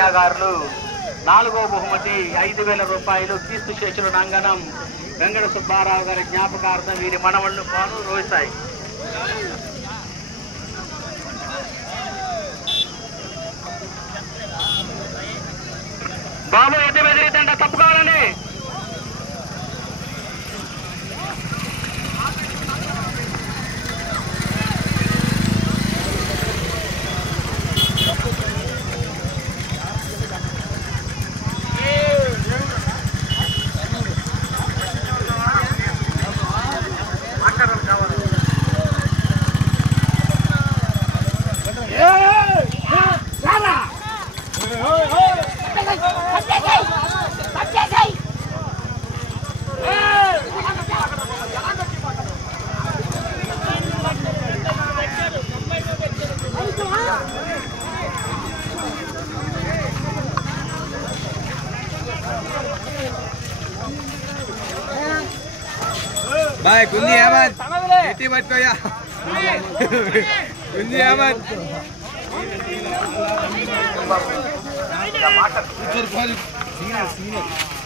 కన్యాగారులు 4వ బహుమతి 5,000 రూపాయలు. క్రీస్తు శేషులు నంగనం వెంకట సుబ్బారావు గారి జ్ఞాపకార్థం వీరి మనవళ్ళు పాను రోహితాయి. బాబు ఎత్తి బెదిరిద్దంట తప్పుకోవాలండి. Baik, Kundi Ahmad. Itu buat kau ya. Kundi Ahmad. Senior.